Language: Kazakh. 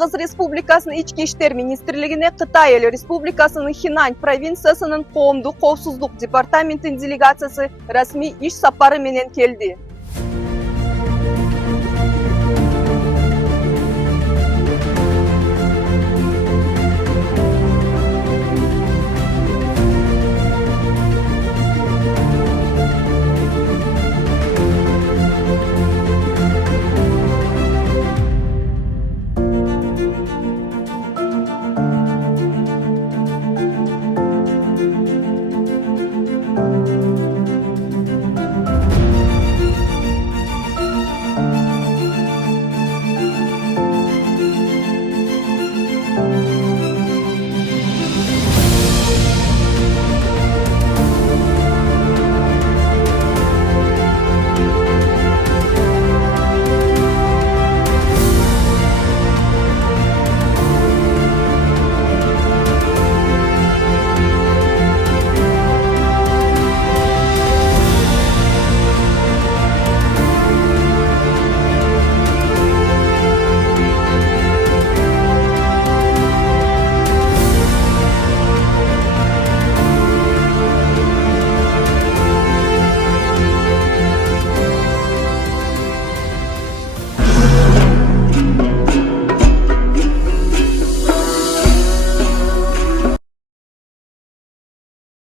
Кыргыз Республикасынын Ички иштер министрлигине Кытай Эл Республикасынын Хинань провинциясынын коомдук коопсуздук департаментинин делегациясы расмий иш сапары менен келди.